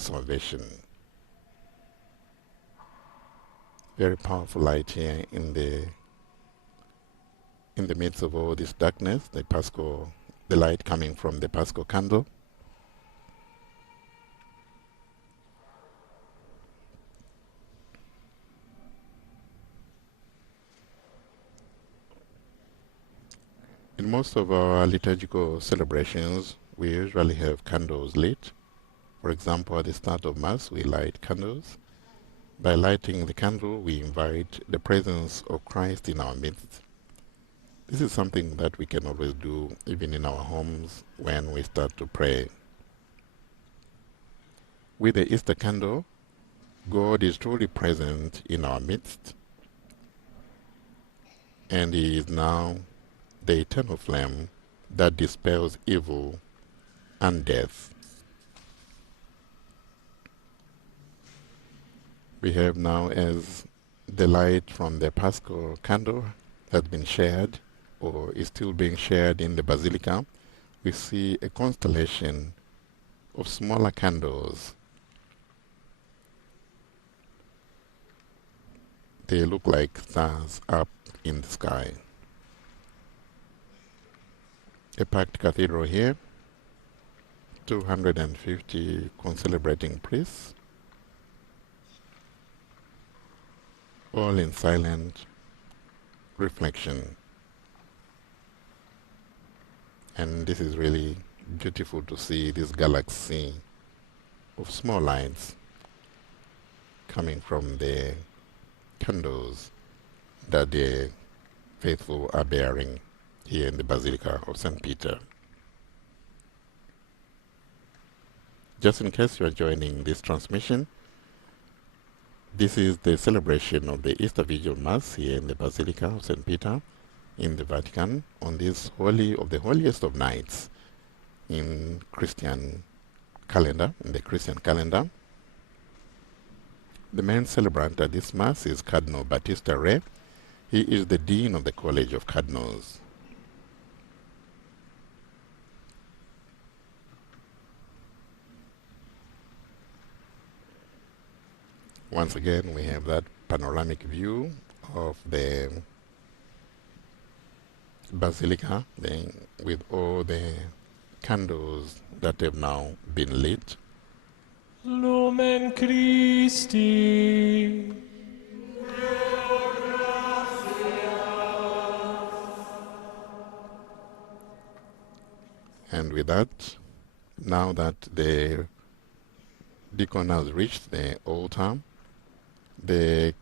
salvation. Very powerful light here in the midst of all this darkness, the light coming from the Paschal candle. In most of our liturgical celebrations, we usually have candles lit. For example, at the start of Mass, we light candles. By lighting the candle, we invite the presence of Christ in our midst. This is something that we can always do even in our homes when we start to pray. With the Easter candle, God is truly present in our midst, and He is now the eternal flame that dispels evil and death. We have now, as the light from the Paschal candle has been shared or is still being shared in the Basilica, we see a constellation of smaller candles. They look like stars up in the sky. A packed cathedral here, 250 concelebrating priests, all in silent reflection. And this is really beautiful to see this galaxy of small lights coming from the candles that the faithful are bearing here in the Basilica of St. Peter. Just in case you are joining this transmission, this is the celebration of the Easter Vigil Mass here in the Basilica of St. Peter in the Vatican on this holy of the holiest of nights in Christian calendar, in the Christian calendar. The main celebrant at this Mass is Cardinal Battista Re. He is the Dean of the College of Cardinals. Once again, we have that panoramic view of the Basilica with all the candles that have now been lit. Lumen Christi. And with that, now that the deacon has reached the altar, the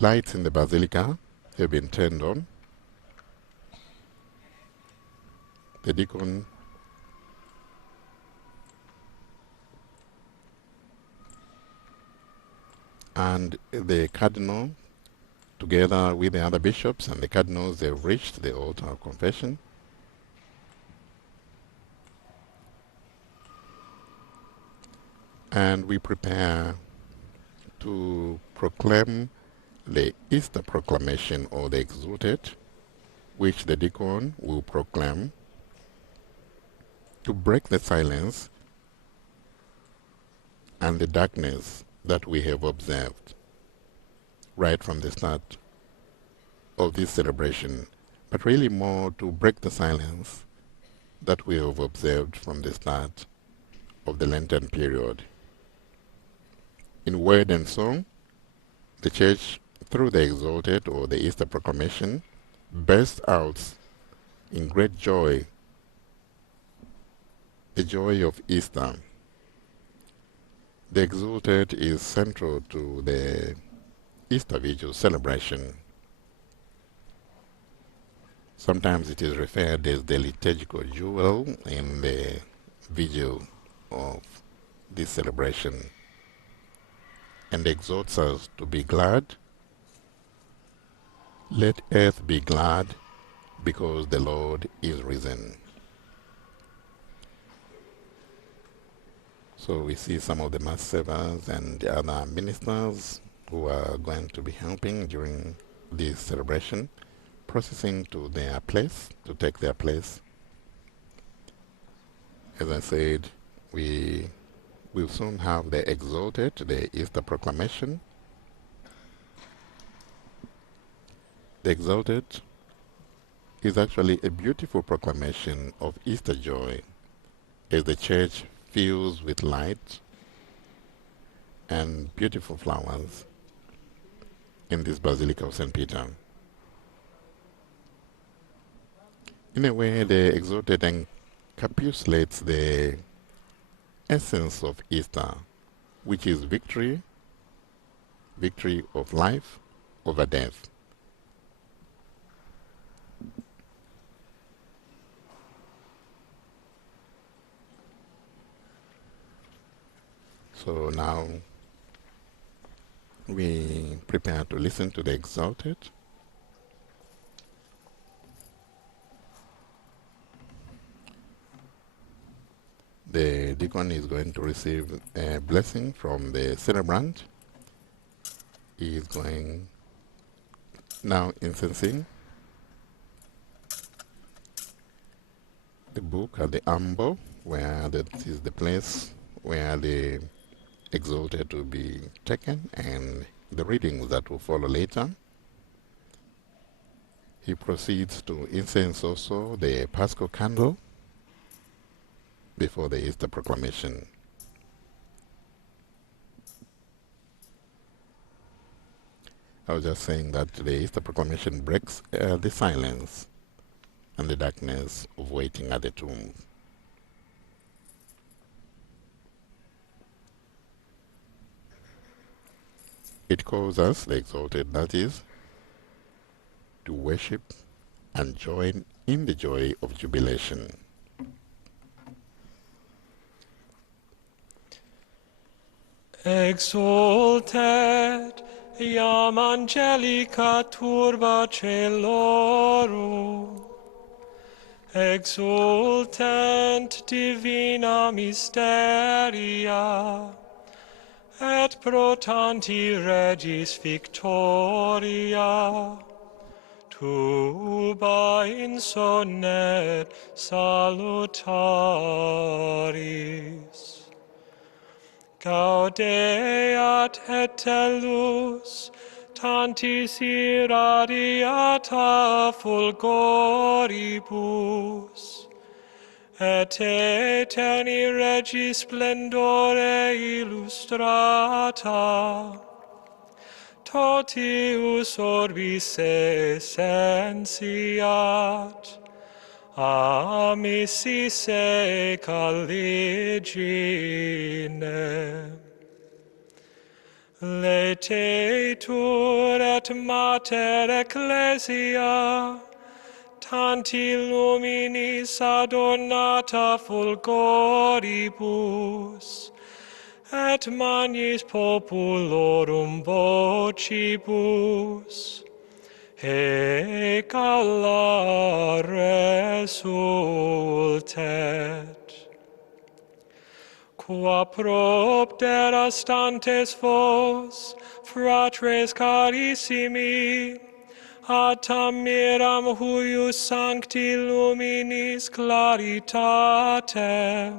lights in the Basilica have been turned on. The deacon and the cardinal, together with the other bishops and the cardinals, they've reached the altar of confession. And we prepare to proclaim the Easter proclamation or the exultate, which the deacon will proclaim to break the silence and the darkness that we have observed right from the start of this celebration, but really more to break the silence that we have observed from the start of the Lenten period. In word and song, the Church, through the exalted or the Easter proclamation, bursts out in great joy, the joy of Easter. The exalted is central to the Easter Vigil celebration. Sometimes it is referred as the liturgical jewel in the vigil of this celebration, and exhorts us to be glad. Let earth be glad, because the Lord is risen. So we see some of the Mass servers and the other ministers who are going to be helping during this celebration, processing to their place, to take their place. As I said, we We'll soon have the Exalted, the Easter proclamation. The Exalted is actually a beautiful proclamation of Easter joy as the church fills with light and beautiful flowers in this Basilica of St. Peter. In a way, the Exalted encapsulates the essence of Easter, which is victory of life over death. So now we prepare to listen to the Exalted. The deacon is going to receive a blessing from the celebrant. He is going now incensing the book at the ambo, where that is the place where the Exalted will be taken, and the readings that will follow later. He proceeds to incense also the Paschal candle before the Easter proclamation. I was just saying that the Easter proclamation breaks the silence and the darkness of waiting at the tomb. It calls us, the Exalted, that is, to worship and join in the joy of jubilation. Exalted, iam angelica turba celorum, exultant divina mysteria, et pro tanti regis victoria, tuba insonet salutaris. Gaudeat et telus, tantis irradiata fulgoribus, et eterni regis splendore illustrata, totius orbis essensiat, amissi se caligine. Letetur et mater ecclesia, tanti luminis adornata fulgoribus, et magnis populorum vocibus, Hec alla resultet. Qua proptera stantes vos, fratres carissimi, ad miram huius sancti luminis claritate,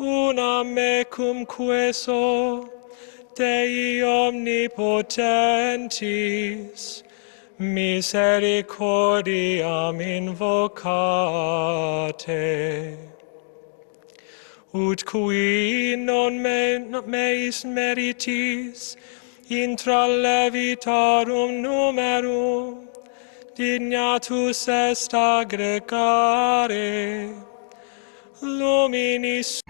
una mecum queso, Dei omnipotentis, misericordiam invocate. Ut qui non meis meritis, intra levitarum numerum, dignatus est aggregare, luminis